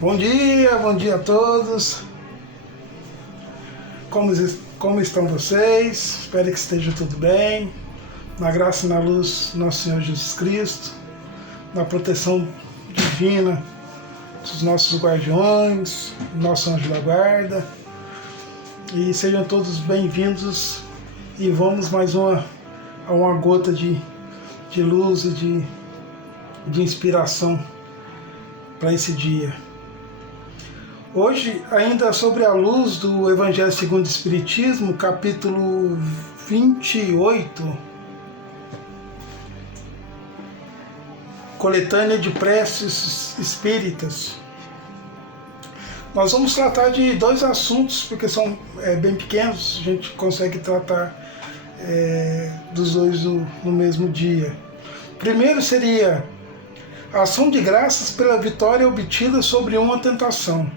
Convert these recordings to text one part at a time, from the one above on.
Bom dia a todos. Como estão vocês? Espero que esteja tudo bem. Na graça e na luz do nosso Senhor Jesus Cristo, na proteção divina dos nossos guardiões, do nosso anjo da guarda. E sejam todos bem-vindos e vamos mais a uma gota de luz e de inspiração para esse dia. Hoje, ainda sobre a luz do Evangelho segundo o Espiritismo, capítulo 28, coletânea de preces espíritas. Nós vamos tratar de dois assuntos, porque são bem pequenos, a gente consegue tratar dos dois no mesmo dia. Primeiro seria a ação de graças pela vitória obtida sobre uma tentação.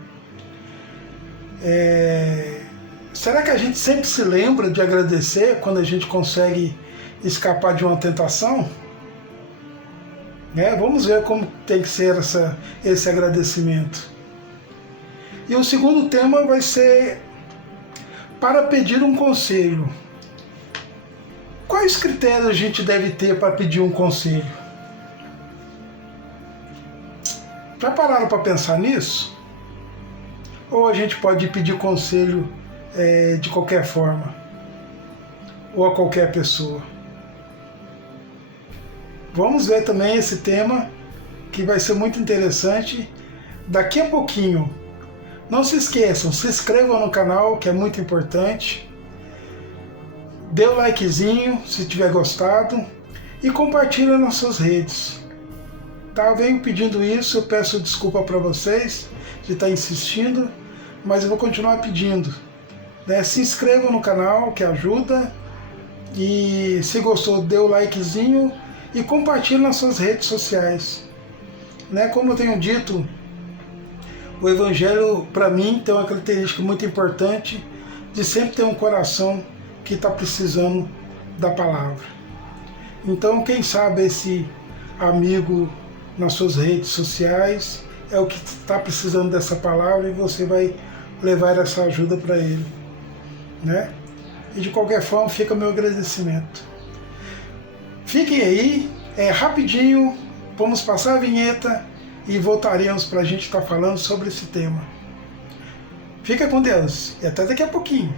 Será que a gente sempre se lembra de agradecer quando a gente consegue escapar de uma tentação? Vamos ver como tem que ser esse agradecimento. E o segundo tema vai ser para pedir um conselho. Quais critérios a gente deve ter para pedir um conselho? Já pararam para pensar nisso? Ou a gente pode pedir conselho de qualquer forma? Ou a qualquer pessoa? Vamos ver também esse tema, que vai ser muito interessante daqui a pouquinho. Não se esqueçam, se inscrevam no canal, que é muito importante. Dê o likezinho se tiver gostado e compartilhe nas suas redes. Eu venho pedindo isso, eu peço desculpa para vocês de estar insistindo, mas eu vou continuar pedindo. Se inscrevam no canal, que ajuda, e se gostou, dê o likezinho e compartilhe nas suas redes sociais. Como eu tenho dito, o Evangelho, para mim, tem uma característica muito importante de sempre ter um coração que está precisando da palavra. Então, quem sabe esse amigo nas suas redes sociais é o que está precisando dessa palavra e você vai levar essa ajuda para ele. E de qualquer forma, fica meu agradecimento. Fiquem aí, rapidinho, vamos passar a vinheta e voltaremos para a gente estar falando sobre esse tema. Fica com Deus e até daqui a pouquinho.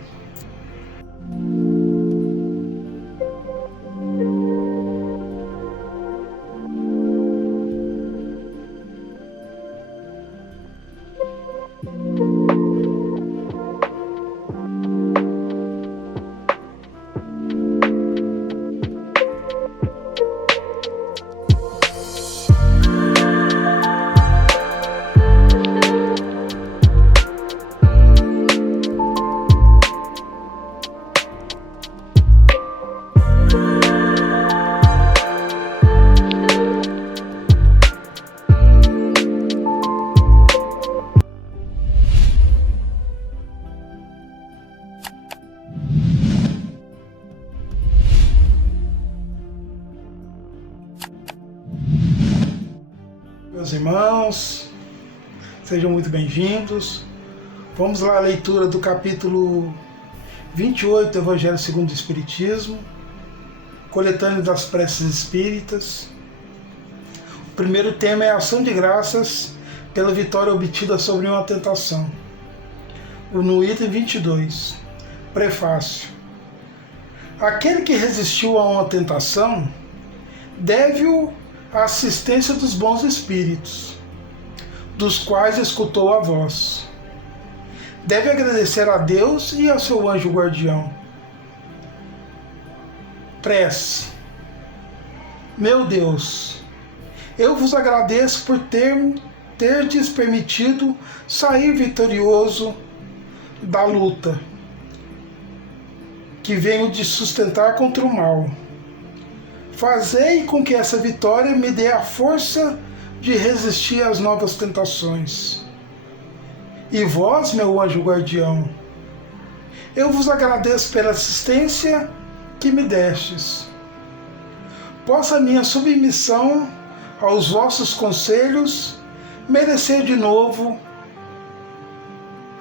Meus irmãos, sejam muito bem-vindos. Vamos lá à leitura do capítulo 28 do Evangelho segundo o Espiritismo, coletânea das preces espíritas. O primeiro tema é a ação de graças pela vitória obtida sobre uma tentação. No item 22, prefácio. Aquele que resistiu a uma tentação deve-o a assistência dos bons espíritos, dos quais escutou a voz. Deve agradecer a Deus e ao seu anjo guardião. Prece. Meu Deus, eu vos agradeço por terdes permitido sair vitorioso da luta que venho de sustentar contra o mal. Fazei com que essa vitória me dê a força de resistir às novas tentações. E vós, meu anjo guardião, eu vos agradeço pela assistência que me destes. Possa minha submissão aos vossos conselhos merecer de novo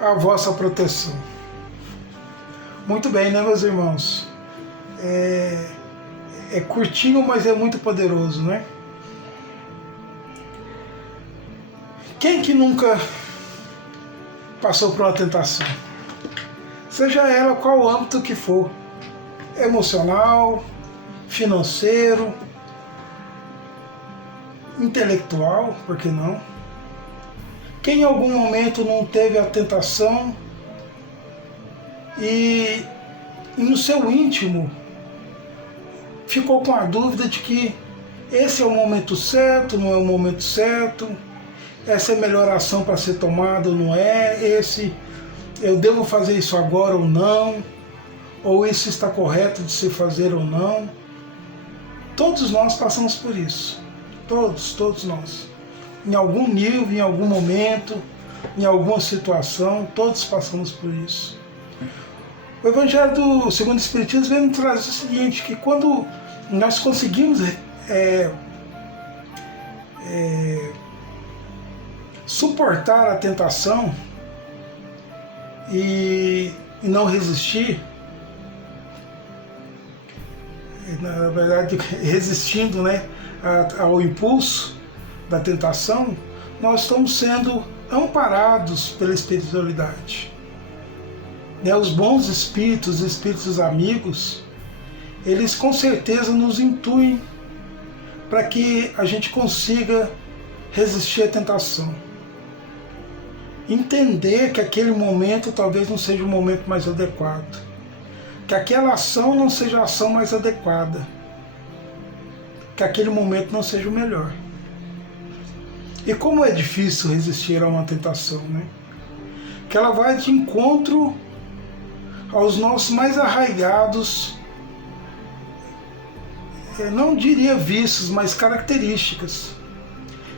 a vossa proteção. Muito bem, né, meus irmãos? É curtinho, mas é muito poderoso, né? Quem que nunca passou por uma tentação? Seja ela qual âmbito que for, emocional, financeiro, intelectual, por que não? Quem em algum momento não teve a tentação e no seu íntimo ficou com a dúvida de que esse é o momento certo, não é o momento certo, essa é a melhor ação para ser tomada ou não é, eu devo fazer isso agora ou não, ou isso está correto de se fazer ou não. Todos nós passamos por isso, todos nós. Em algum nível, em algum momento, em alguma situação, todos passamos por isso. O Evangelho do Segundo Espiritismo vem nos trazer o seguinte, que quando nós conseguimos suportar a tentação e não resistir, na verdade resistindo, né, ao impulso da tentação, nós estamos sendo amparados pela espiritualidade. Os bons espíritos, espíritos amigos, eles com certeza nos intuem para que a gente consiga resistir à tentação. Entender que aquele momento talvez não seja o momento mais adequado, que aquela ação não seja a ação mais adequada, que aquele momento não seja o melhor. E como é difícil resistir a uma tentação, né? Que ela vai de encontro aos nossos mais arraigados, não diria vícios, mas características.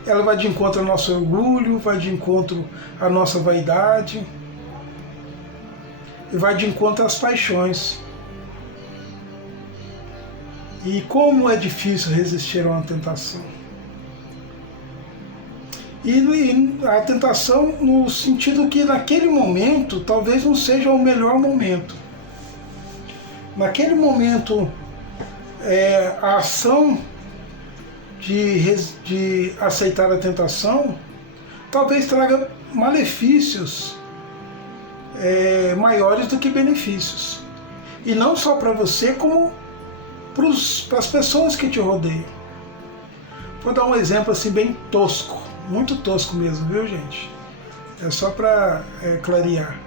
Ela vai de encontro ao nosso orgulho, vai de encontro à nossa vaidade, e vai de encontro às paixões. E como é difícil resistir a uma tentação. E a tentação no sentido que naquele momento talvez não seja o melhor momento. Naquele momento a ação de aceitar a tentação talvez traga malefícios maiores do que benefícios. E não só para você, como para as pessoas que te rodeiam. Vou dar um exemplo assim bem tosco. Muito tosco mesmo, viu, gente? É só para clarear.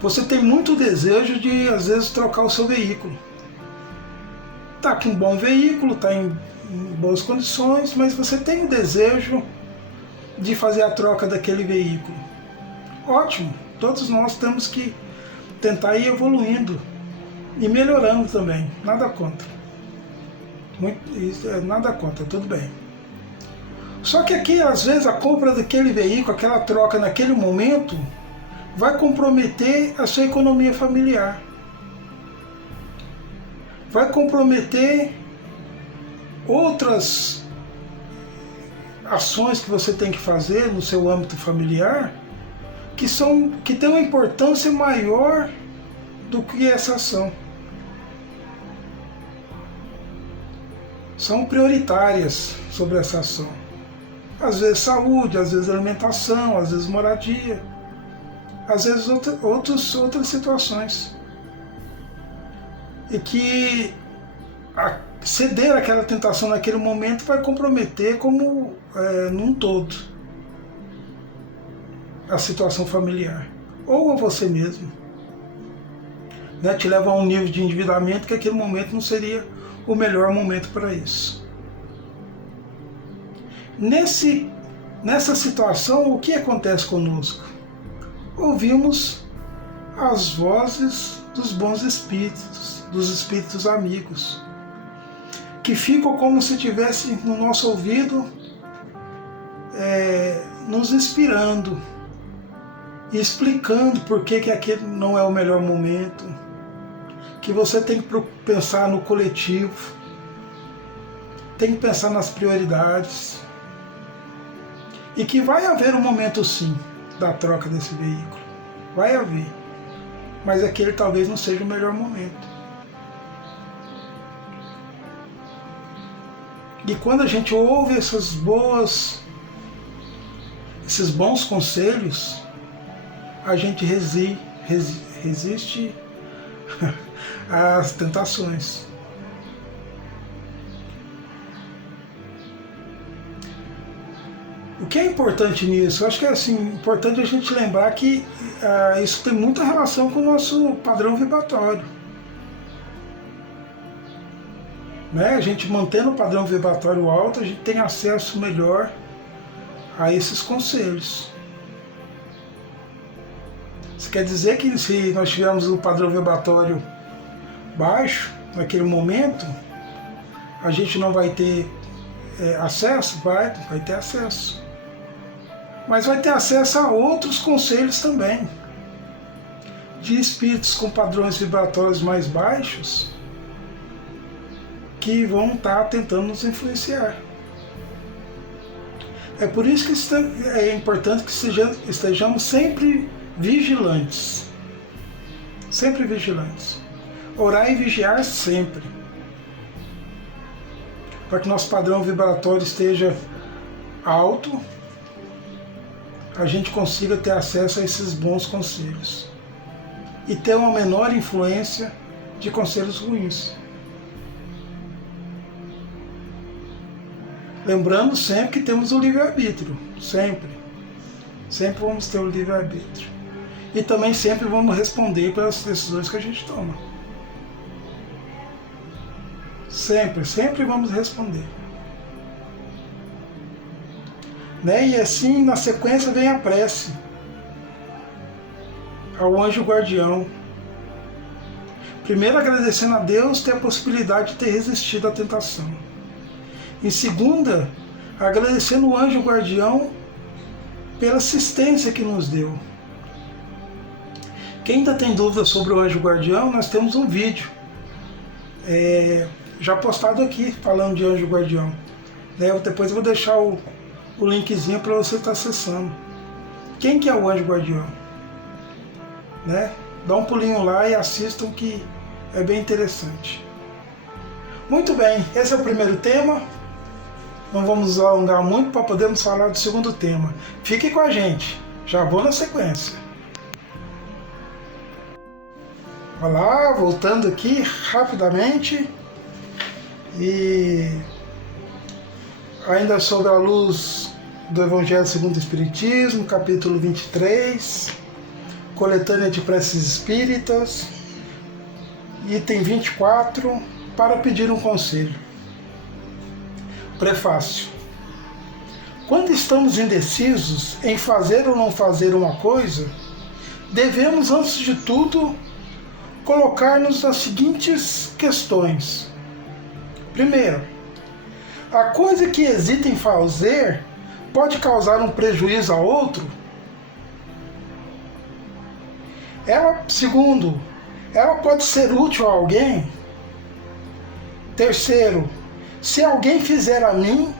Você tem muito desejo de, às vezes, trocar o seu veículo. Tá com um bom veículo, tá em boas condições, mas você tem o desejo de fazer a troca daquele veículo. Ótimo, todos nós temos que tentar ir evoluindo e melhorando também, nada contra. Nada contra, tudo bem. Só que aqui, às vezes, a compra daquele veículo, aquela troca naquele momento, vai comprometer a sua economia familiar. Vai comprometer outras ações que você tem que fazer no seu âmbito familiar, que tem uma importância maior do que essa ação. São prioritárias sobre essa ação. Às vezes saúde, às vezes alimentação, às vezes moradia, às vezes outras situações. E que ceder àquela tentação naquele momento vai comprometer como num todo a situação familiar. Ou a você mesmo. Né? Te leva a um nível de endividamento que aquele momento não seria o melhor momento para isso. Nessa situação, o que acontece conosco? Ouvimos as vozes dos bons espíritos, dos espíritos amigos, que ficam como se estivesse no nosso ouvido, nos inspirando, e explicando por que aquele não é o melhor momento, que você tem que pensar no coletivo, tem que pensar nas prioridades, e que vai haver um momento sim, da troca desse veículo. Vai haver. Mas aquele talvez não seja o melhor momento. E quando a gente ouve esses bons conselhos, a gente resiste às tentações. O que é importante nisso? Eu acho que é assim, importante a gente lembrar que isso tem muita relação com o nosso padrão vibratório. Né? A gente mantendo o padrão vibratório alto, a gente tem acesso melhor a esses conselhos. Isso quer dizer que se nós tivermos o padrão vibratório baixo, naquele momento, a gente não vai ter acesso? Vai ter acesso. Mas vai ter acesso a outros conselhos também, de espíritos com padrões vibratórios mais baixos, que vão estar tentando nos influenciar. É por isso que é importante que estejamos sempre vigilantes. Sempre vigilantes. Orar e vigiar sempre. Para que nosso padrão vibratório esteja alto, a gente consiga ter acesso a esses bons conselhos. E ter uma menor influência de conselhos ruins. Lembrando sempre que temos o livre-arbítrio, sempre. Sempre vamos ter o livre-arbítrio. E também sempre vamos responder pelas decisões que a gente toma. Sempre vamos responder. Né? E assim, na sequência, vem a prece ao anjo guardião. Primeiro, agradecendo a Deus ter a possibilidade de ter resistido à tentação. Em segunda, agradecendo o anjo guardião pela assistência que nos deu. Quem ainda tem dúvidas sobre o anjo guardião, nós temos um vídeo já postado aqui, falando de anjo guardião. Depois eu vou deixar o linkzinho para você estar acessando. Quem que é o anjo guardião? Dá um pulinho lá e assistam, que é bem interessante. Muito bem, esse é o primeiro tema. Não vamos alongar muito para podermos falar do segundo tema. Fique com a gente, já vou na sequência. Olá, voltando aqui rapidamente. E ainda sobre a luz do Evangelho segundo o Espiritismo, capítulo 23, coletânea de preces espíritas, item 24, para pedir um conselho. Prefácio. Quando estamos indecisos em fazer ou não fazer uma coisa, devemos, antes de tudo, colocar-nos nas seguintes questões. Primeiro, a coisa que hesita em fazer pode causar um prejuízo a outro? Segundo, ela pode ser útil a alguém? Terceiro, se alguém fizer a mim,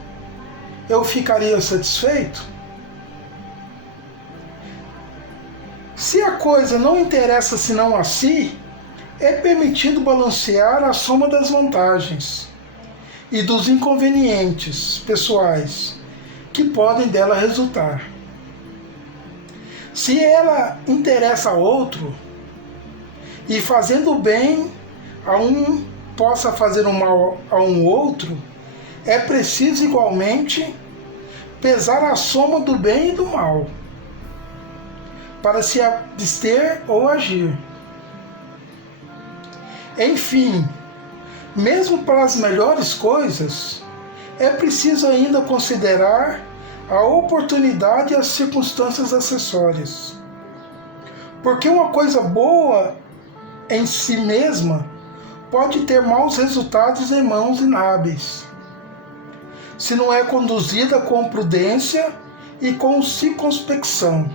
eu ficaria satisfeito? Se a coisa não interessa senão a si, é permitido balancear a soma das vantagens e dos inconvenientes pessoais que podem dela resultar. Se ela interessa a outro, e fazendo bem a um possa fazer um mal a um outro, é preciso igualmente pesar a soma do bem e do mal, para se abster ou agir. Enfim, mesmo para as melhores coisas, é preciso ainda considerar a oportunidade e as circunstâncias acessórias. Porque uma coisa boa em si mesma pode ter maus resultados em mãos inábeis, se não é conduzida com prudência e com circunspecção.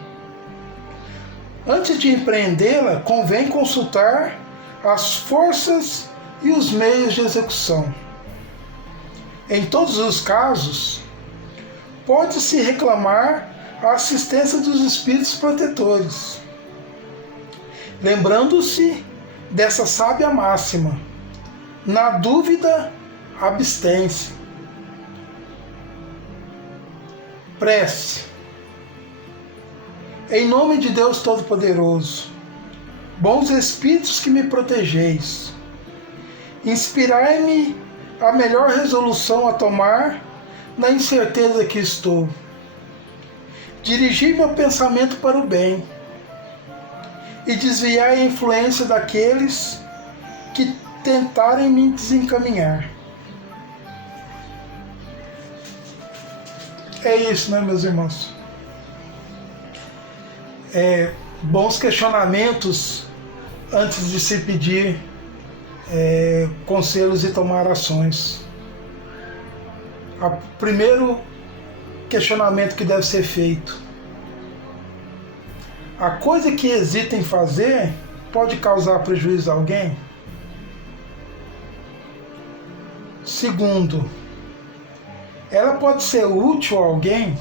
Antes de empreendê-la, convém consultar as forças e os meios de execução. Em todos os casos, pode-se reclamar a assistência dos espíritos protetores, lembrando-se dessa sábia máxima: na dúvida, abstém-se. Prece. Em nome de Deus Todo-Poderoso, bons espíritos que me protegeis, inspirai-me a melhor resolução a tomar na incerteza que estou. Dirigi meu pensamento para o bem e desviar a influência daqueles que tentarem me desencaminhar. É isso, né, meus irmãos? Bons questionamentos antes de se pedir conselhos e tomar ações. O primeiro questionamento que deve ser feito: a coisa que hesita em fazer pode causar prejuízo a alguém? Segundo, ela pode ser útil a alguém?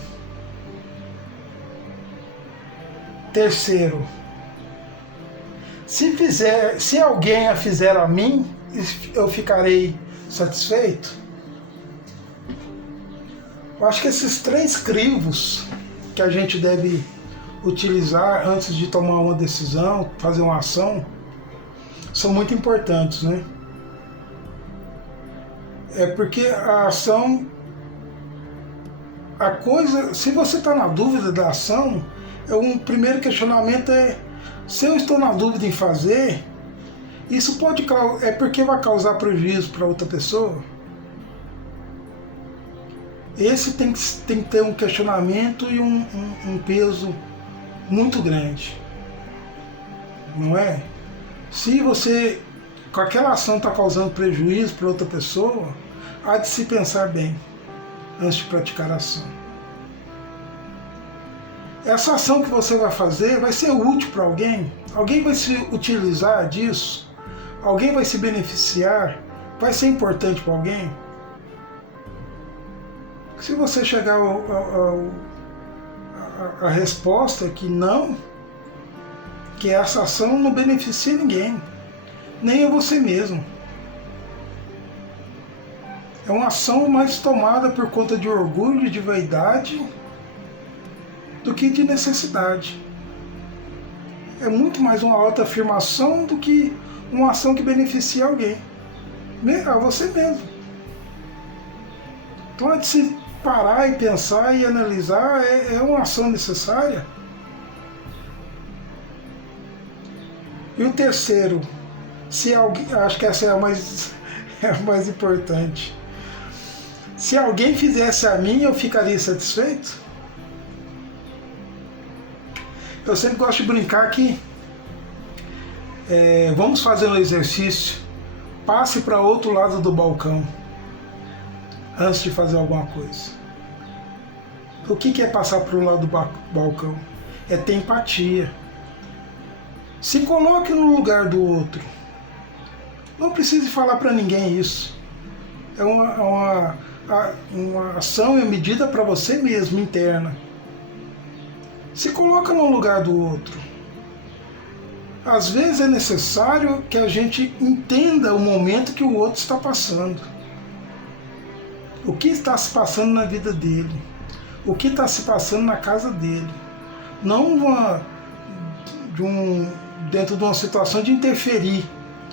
Terceiro, se alguém a fizer a mim, eu ficarei satisfeito? Eu acho que esses 3 crivos que a gente deve utilizar antes de tomar uma decisão, fazer uma ação, são muito importantes, né? Porque a ação, se você está na dúvida da ação, um primeiro questionamento é: se eu estou na dúvida em fazer, isso porque vai causar prejuízo para outra pessoa? Esse tem que ter um questionamento e um peso muito grande, não é? Se você, com aquela ação, está causando prejuízo para outra pessoa, há de se pensar bem antes de praticar a ação. Essa ação que você vai fazer vai ser útil para alguém? Alguém vai se utilizar disso? Alguém vai se beneficiar? Vai ser importante para alguém? Se você chegar a resposta que não, que essa ação não beneficia ninguém, nem a você mesmo. É uma ação mais tomada por conta de orgulho e de vaidade do que de necessidade. É muito mais uma autoafirmação do que uma ação que beneficia alguém, a você mesmo. Então, antes de se parar e pensar e analisar, é uma ação necessária. E o terceiro, se alguém, acho que essa é a mais importante: se alguém fizesse a mim, eu ficaria satisfeito? Eu sempre gosto de brincar que vamos fazer um exercício, passe para outro lado do balcão antes de fazer alguma coisa. O que é passar para o lado do balcão? É ter empatia. Se coloque no lugar do outro. Não precise falar para ninguém isso. É uma ação e medida para você mesmo, interna. Se coloca no lugar do outro. Às vezes é necessário que a gente entenda o momento que o outro está passando. O que está se passando na vida dele. O que está se passando na casa dele. Não dentro de uma situação de interferir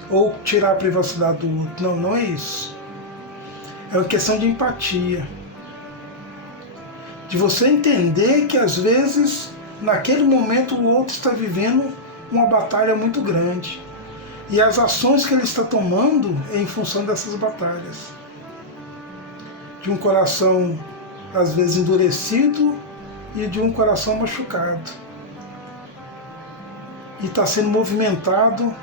ou tirar a privacidade do outro. Não é isso. É uma questão de empatia. De você entender que às vezes, naquele momento, o outro está vivendo uma batalha muito grande. E as ações que ele está tomando é em função dessas batalhas. De um coração, às vezes, endurecido e de um coração machucado. E está sendo movimentado,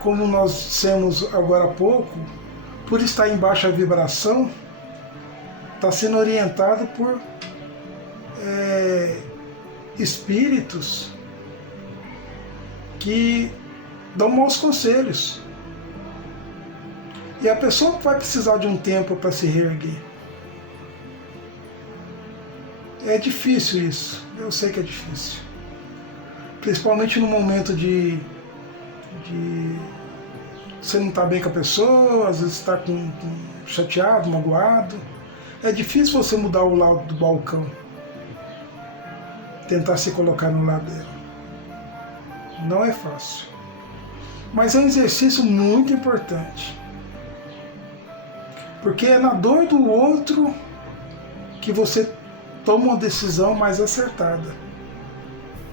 como nós dissemos agora há pouco, por estar em baixa vibração, está sendo orientado por espíritos que dão maus conselhos. E a pessoa vai precisar de um tempo para se reerguer. É difícil isso, eu sei que é difícil. Principalmente no momento de você não estar bem com a pessoa, às vezes está chateado, magoado. É difícil você mudar o lado do balcão, tentar se colocar no lado dela. Não é fácil. Mas é um exercício muito importante. Porque é na dor do outro que você toma uma decisão mais acertada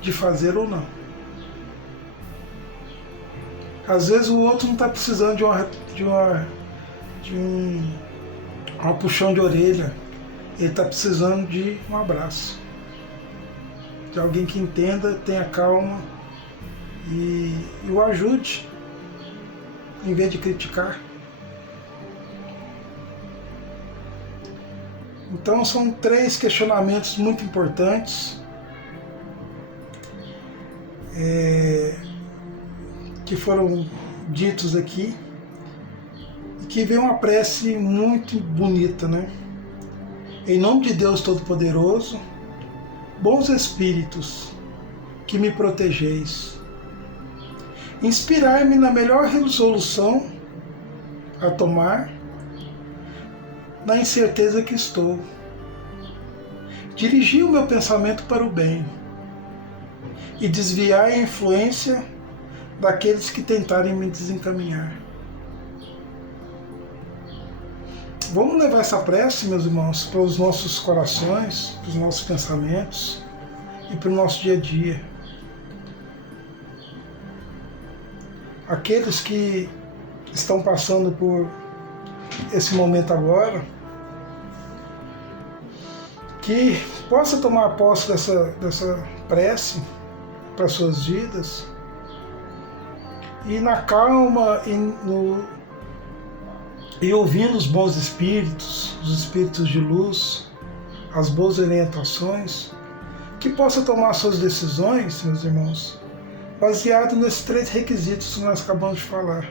de fazer ou não. Às vezes o outro não está precisando de um puxão de orelha. Ele está precisando de um abraço. De alguém que entenda, tenha calma e o ajude, em vez de criticar. Então são 3 questionamentos muito importantes que foram ditos aqui e que vem uma prece muito bonita, né? Em nome de Deus Todo-Poderoso, bons espíritos que me protegeis, inspirai-me na melhor resolução a tomar na incerteza que estou. Dirigi o meu pensamento para o bem e desviai a influência daqueles que tentarem me desencaminhar. Vamos levar essa prece, meus irmãos, para os nossos corações, para os nossos pensamentos e para o nosso dia a dia. Aqueles que estão passando por esse momento agora, que possa tomar posse dessa prece para suas vidas e na calma e ouvindo os bons espíritos, os espíritos de luz, as boas orientações, que possa tomar suas decisões, meus irmãos, baseado nesses 3 requisitos que nós acabamos de falar.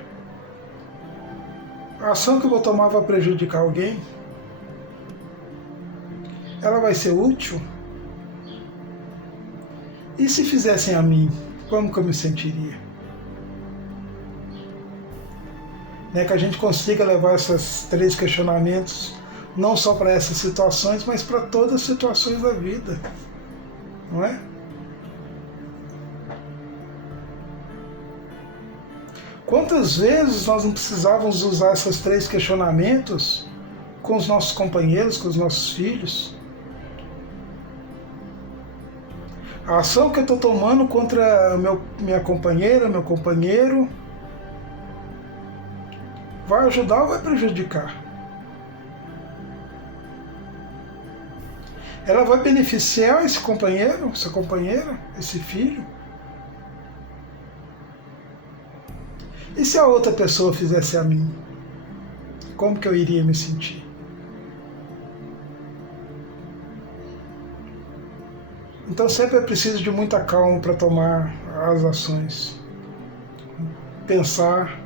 A ação que eu vou tomar vai prejudicar alguém? Ela vai ser útil? E se fizessem a mim, como que eu me sentiria? Que a gente consiga levar esses 3 questionamentos não só para essas situações, mas para todas as situações da vida, não é? Quantas vezes nós não precisávamos usar esses 3 questionamentos com os nossos companheiros, com os nossos filhos? A ação que eu estou tomando contra minha companheira, meu companheiro, vai ajudar ou vai prejudicar? Ela vai beneficiar esse companheiro, essa companheira, esse filho? E se a outra pessoa fizesse a mim? Como que eu iria me sentir? Então sempre é preciso de muita calma para tomar as ações. Pensar.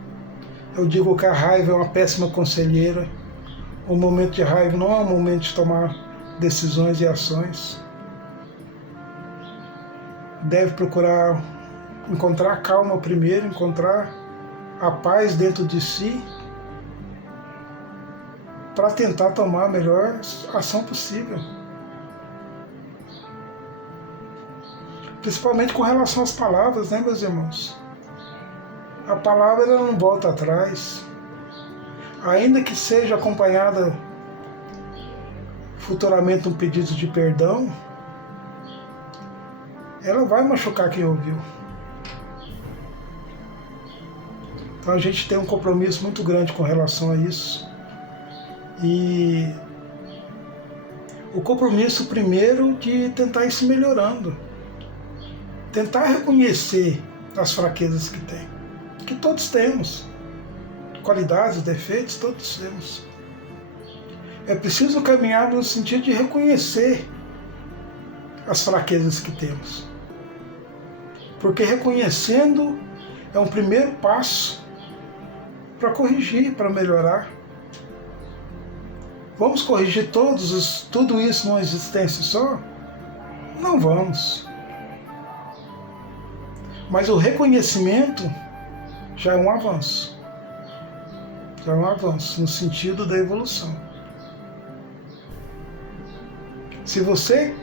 Eu digo que a raiva é uma péssima conselheira. O momento de raiva não é um momento de tomar decisões e ações. Deve procurar encontrar a calma primeiro, encontrar a paz dentro de si, para tentar tomar a melhor ação possível. Principalmente com relação às palavras, né, meus irmãos? A palavra ela não volta atrás. Ainda que seja acompanhada futuramente um pedido de perdão, ela vai machucar quem ouviu. Então a gente tem um compromisso muito grande com relação a isso. E o compromisso primeiro de tentar ir se melhorando. Tentar reconhecer as fraquezas que tem. Que todos temos. Qualidades, defeitos, todos temos. É preciso caminhar no sentido de reconhecer as fraquezas que temos. Porque reconhecendo é um primeiro passo para corrigir, para melhorar. Vamos corrigir tudo isso numa existência só? Não vamos. Mas o reconhecimento já é um avanço. Já é um avanço no sentido da evolução. Se você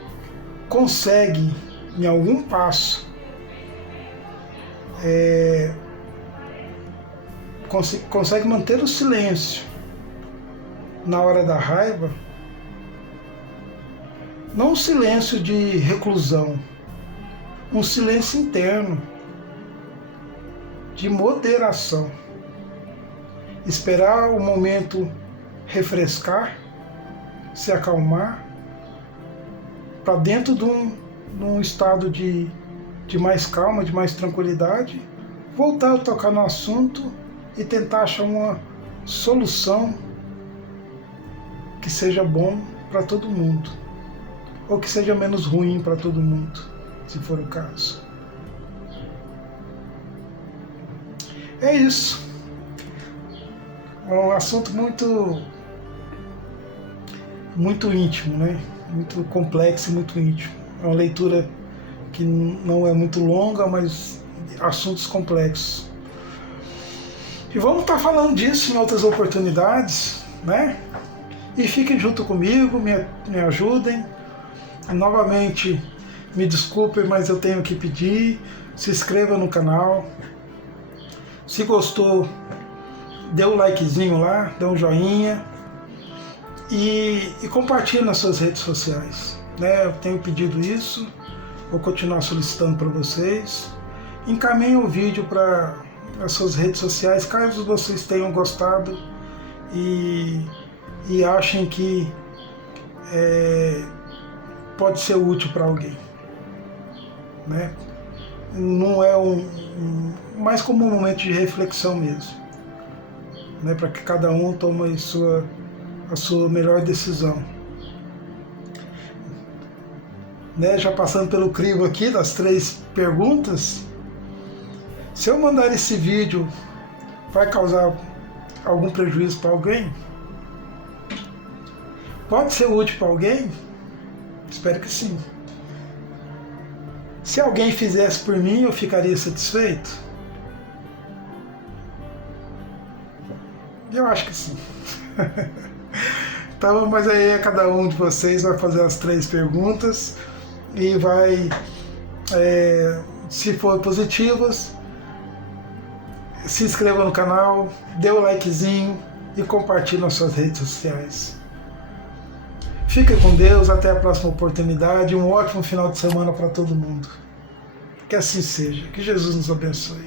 consegue, em algum passo, consegue manter o silêncio na hora da raiva, não um silêncio de reclusão, um silêncio interno, de moderação. Esperar o momento refrescar, se acalmar, para dentro de um estado de mais calma, de mais tranquilidade, voltar a tocar no assunto e tentar achar uma solução que seja bom para todo mundo, ou que seja menos ruim para todo mundo, se for o caso. É isso. É um assunto muito íntimo, né? Muito complexo e muito íntimo. É uma leitura que não é muito longa, mas assuntos complexos. E vamos estar falando disso em outras oportunidades, né? E fiquem junto comigo, me ajudem. Novamente, me desculpem, mas eu tenho que pedir, se inscreva no canal. Se gostou, dê um likezinho lá, dê um joinha e compartilhe nas suas redes sociais, né? Eu tenho pedido isso, vou continuar solicitando para vocês. Encaminhem o vídeo para as suas redes sociais, caso vocês tenham gostado e achem que pode ser útil para alguém, né? Não é mais como um momento de reflexão mesmo, né? Para que cada um tome a sua melhor decisão, né? Já passando pelo crivo aqui das 3 perguntas, se eu mandar esse vídeo, vai causar algum prejuízo para alguém? Pode ser útil para alguém? Espero que sim. Se alguém fizesse por mim, eu ficaria satisfeito? Eu acho que sim. Então, mas aí cada um de vocês vai fazer as 3 perguntas e vai, se for positivas, se inscreva no canal, dê o likezinho e compartilhe nas suas redes sociais. Fique com Deus, até a próxima oportunidade, um ótimo final de semana para todo mundo. Que assim seja, que Jesus nos abençoe.